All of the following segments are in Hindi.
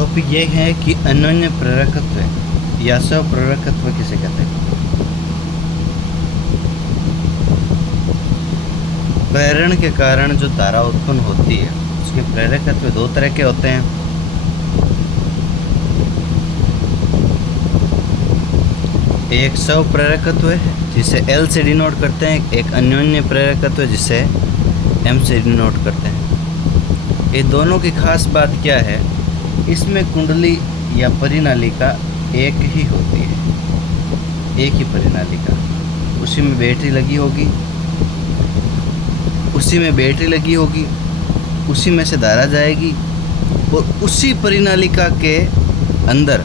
टॉपिक ये है कि अन्योन्य प्रेरकत्व या स्वप्रेरकत्व किसे कहते हैं। प्रेरण के कारण जो धारा उत्पन्न होती है उसके प्रेरकत्व दो तरह के होते हैं। एक स्वप्रेरकत्व है जिसे L से डिनोट करते हैं, एक अन्योन्य प्रेरकत्व जिसे M से डिनोट करते हैं। ये दोनों की खास बात क्या है, इसमें कुंडली या परिनालिका एक ही होती है, एक ही परिनालिका, उसी में बैटरी लगी होगी, उसी में बैटरी लगी होगी, उसी में से धारा जाएगी और उसी परिनालिका के अंदर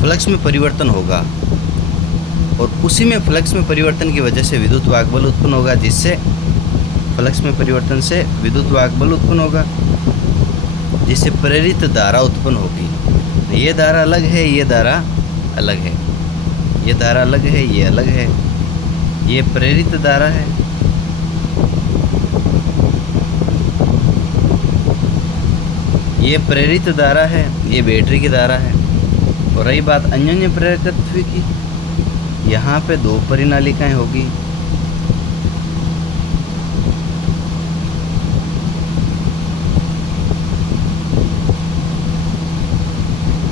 फ्लक्स में परिवर्तन होगा और उसी में फ्लक्स में परिवर्तन की वजह से विद्युत वाहक बल उत्पन्न होगा, जिससे फ्लक्स में परिवर्तन से विद्युत वाहक बल उत्पन्न होगा, जिससे प्रेरित धारा उत्पन्न होगी। ये धारा अलग है, ये धारा अलग है, ये धारा अलग है, ये अलग है। ये प्रेरित धारा है, ये प्रेरित धारा है, ये बैटरी की धारा है। और रही बात अन्योन्य प्रेरकत्व की, यहाँ पे दो परिनालिकाएं होगी,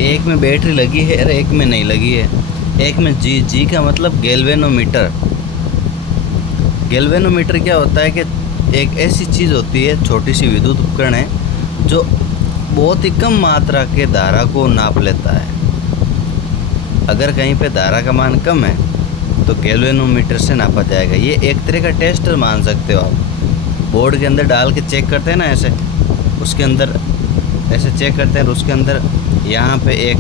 एक में बैटरी लगी है और एक में नहीं लगी है। एक में जी का मतलब गैल्वेनोमीटर। गैल्वेनोमीटर क्या होता है कि एक ऐसी चीज़ होती है, छोटी सी विद्युत उपकरण है जो बहुत ही कम मात्रा के धारा को नाप लेता है। अगर कहीं पे धारा का मान कम है तो गैल्वेनोमीटर से नापा जाएगा। ये एक तरह का टेस्टर मान सकते हो आप। बोर्ड के अंदर डाल के चेक करते हैं ना, ऐसे उसके अंदर ऐसे चेक करते हैं, उसके अंदर यहाँ पे एक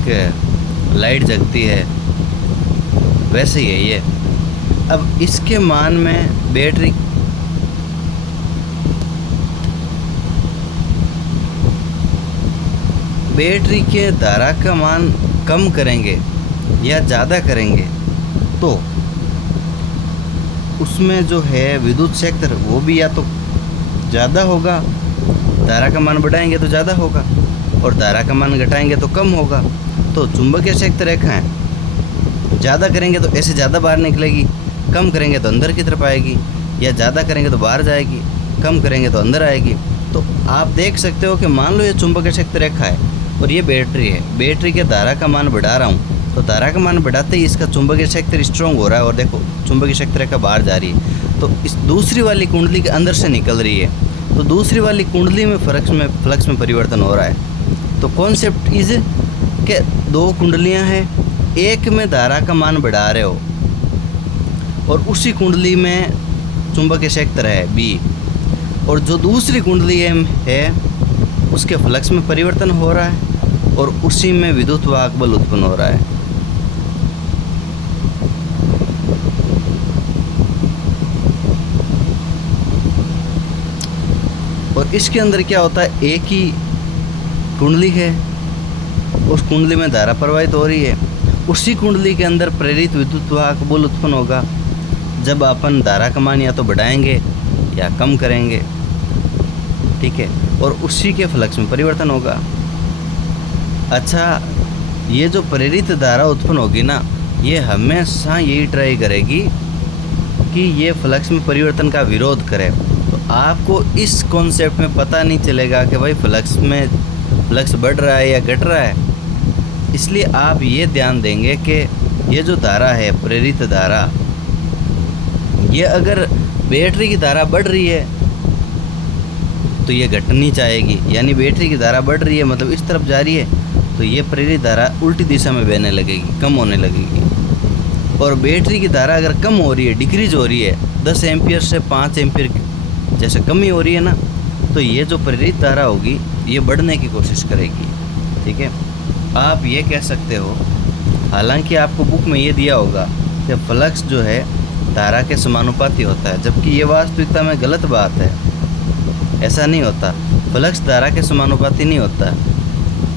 लाइट जगती है, वैसे ही है ये। अब इसके मान में बैटरी के धारा का मान कम करेंगे या ज़्यादा करेंगे तो उसमें जो है विद्युत क्षेत्र वो भी या तो ज़्यादा होगा, धारा का मान बढ़ाएंगे तो ज़्यादा होगा, और धारा का मान घटाएंगे तो कम होगा। तो चुंबकीय क्षेत्र रेखाएं ज़्यादा करेंगे तो ऐसे ज़्यादा बाहर निकलेगी, कम करेंगे तो अंदर की तरफ आएगी, या ज़्यादा करेंगे तो बाहर जाएगी, कम करेंगे तो अंदर आएगी। तो आप देख सकते हो कि मान लो ये चुंबकीय क्षेत्र रेखा है और ये बैटरी है, बैटरी के धारा का मान बढ़ा रहा हूँ तो धारा का मान बढ़ाते ही इसका चुंबकीय क्षेत्र स्ट्रॉन्ग हो रहा है और देखो चुंबकीय क्षेत्र रेखा बाहर जा रही है, तो इस दूसरी वाली कुंडली के अंदर से निकल रही है, तो दूसरी वाली कुंडली में फ्लक्स में परिवर्तन हो रहा है। तो कॉन्सेप्ट इज के दो कुंडलियां हैं, एक में धारा का मान बढ़ा रहे हो और उसी कुंडली में चुंबकीय क्षेत्र है B, और जो दूसरी कुंडली है उसके फ्लक्स में परिवर्तन हो रहा है और उसी में विद्युत वाहक बल उत्पन्न हो रहा है। और इसके अंदर क्या होता है, एक ही कुंडली है, उस कुंडली में धारा प्रवाहित हो रही है, उसी कुंडली के अंदर प्रेरित विद्युत वाहक बल उत्पन्न होगा जब अपन धारा का मान या तो बढ़ाएंगे या कम करेंगे, ठीक है, और उसी के फ्लक्स में परिवर्तन होगा। अच्छा, ये जो प्रेरित धारा उत्पन्न होगी ना, ये हमेशा यही ट्राई करेगी कि ये फ्लक्स में परिवर्तन का विरोध करे। तो आपको इस कॉन्सेप्ट में पता नहीं चलेगा कि भाई फ्लक्स बढ़ रहा है या घट रहा है। इसलिए आप ये ध्यान देंगे कि ये जो धारा है, प्रेरित धारा, ये अगर बैटरी की धारा बढ़ रही है तो ये घटनी चाहेगी, यानी बैटरी की धारा बढ़ रही है मतलब इस तरफ जा रही है तो ये प्रेरित धारा उल्टी दिशा में बहने लगेगी, कम होने लगेगी। और बैटरी की धारा अगर कम हो रही है, डिक्रीज हो रही है, 10 एम्पियर से 5 एम्पियर जैसे कमी हो रही है ना, तो ये जो प्रेरित धारा होगी ये बढ़ने की कोशिश करेगी, ठीक है। आप ये कह सकते हो, हालांकि आपको बुक में ये दिया होगा कि फ्लक्स जो है धारा के समानुपाती होता है, जबकि ये वास्तविकता में गलत बात है। ऐसा नहीं होता, फ्लक्स धारा के समानुपाती नहीं होता,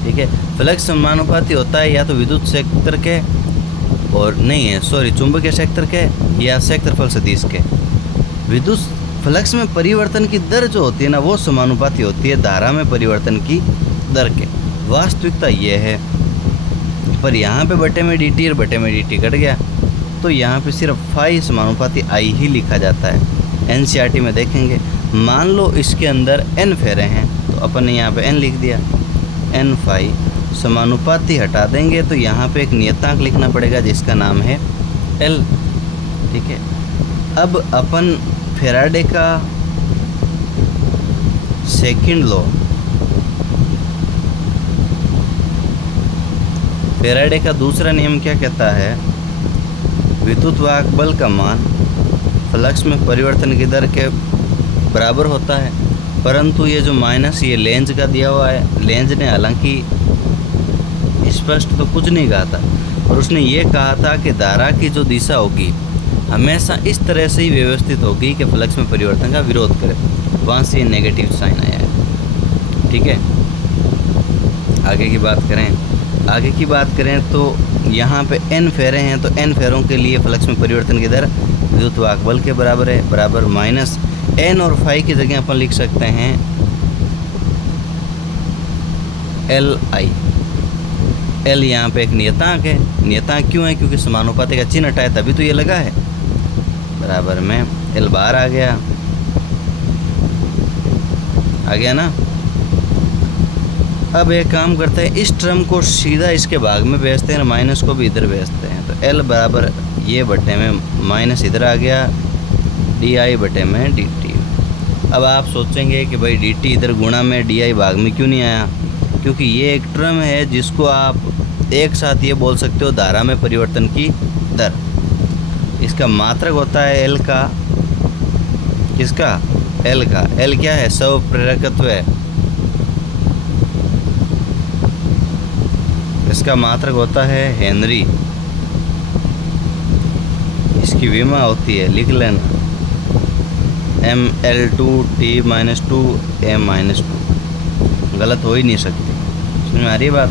ठीक है। फ्लक्स समानुपाती होता है या तो विद्युत क्षेत्र के और नहीं है चुंबकीय क्षेत्र के या क्षेत्रफल सदिश के। विद्युत फ्लक्स में परिवर्तन की दर जो होती है ना, वो समानुपाती होती है धारा में परिवर्तन की दर के। वास्तविकता ये है, पर यहाँ पे बटे में डी टी और बटे में डी टी कट गया, तो यहाँ पे सिर्फ फाई समानुपाती आई ही लिखा जाता है। एनसीईआरटी में देखेंगे, मान लो इसके अंदर n फेरे हैं, तो अपन ने यहाँ पे n लिख दिया, n फाई समानुपाती हटा देंगे तो यहाँ पे एक नियतांक लिखना पड़ेगा जिसका नाम है l। ठीक है, अब अपन फेराडे का सेकंड लॉ, फेराडे का दूसरा नियम क्या कहता है, विद्युत वाहक बल का मान फ्लक्स में परिवर्तन की दर के बराबर होता है। परंतु ये जो माइनस ये लेंज का दिया हुआ है, लेंज ने हालांकि स्पष्ट तो कुछ नहीं कहा था, और उसने ये कहा था कि धारा की जो दिशा होगी हमेशा इस तरह से ही व्यवस्थित होगी कि फ्लक्स में परिवर्तन का विरोध करे। वहाँ से नेगेटिव साइन आया है। ठीक है, आगे की बात करें तो यहाँ पे n फेरे हैं, तो n फेरों के लिए फ्लक्स में परिवर्तन की दर विद्युत वाहक बल के बराबर है, बराबर माइनस n और फाई की जगह अपन लिख सकते हैं एल आई। एल यहाँ पे एक नियतांक है, नियतांक क्यों है, क्योंकि समानुपाती का चिन्ह हटाया तभी तो ये लगा है, बराबर में एल बाहर आ गया ना। अब एक काम करते हैं, इस टर्म को सीधा इसके भाग में भेजते हैं, माइनस को भी इधर भेजते हैं, तो एल बराबर ये बटे में माइनस इधर आ गया, डी आई बटे में डी टी। अब आप सोचेंगे कि भाई डी टी इधर गुणा में डी आई भाग में क्यों नहीं आया, क्योंकि ये एक टर्म है जिसको आप एक साथ ये बोल सकते हो धारा में परिवर्तन की दर। इसका मात्रक होता है एल का, किसका, एल का। एल क्या है, स्वप्रेरकत्व है, इसका मात्रक होता है हेनरी, इसकी विमा होती है, लिख लेना mL2T-2 M-2, गलत हो ही नहीं सकती। समझ में आ रही है बात।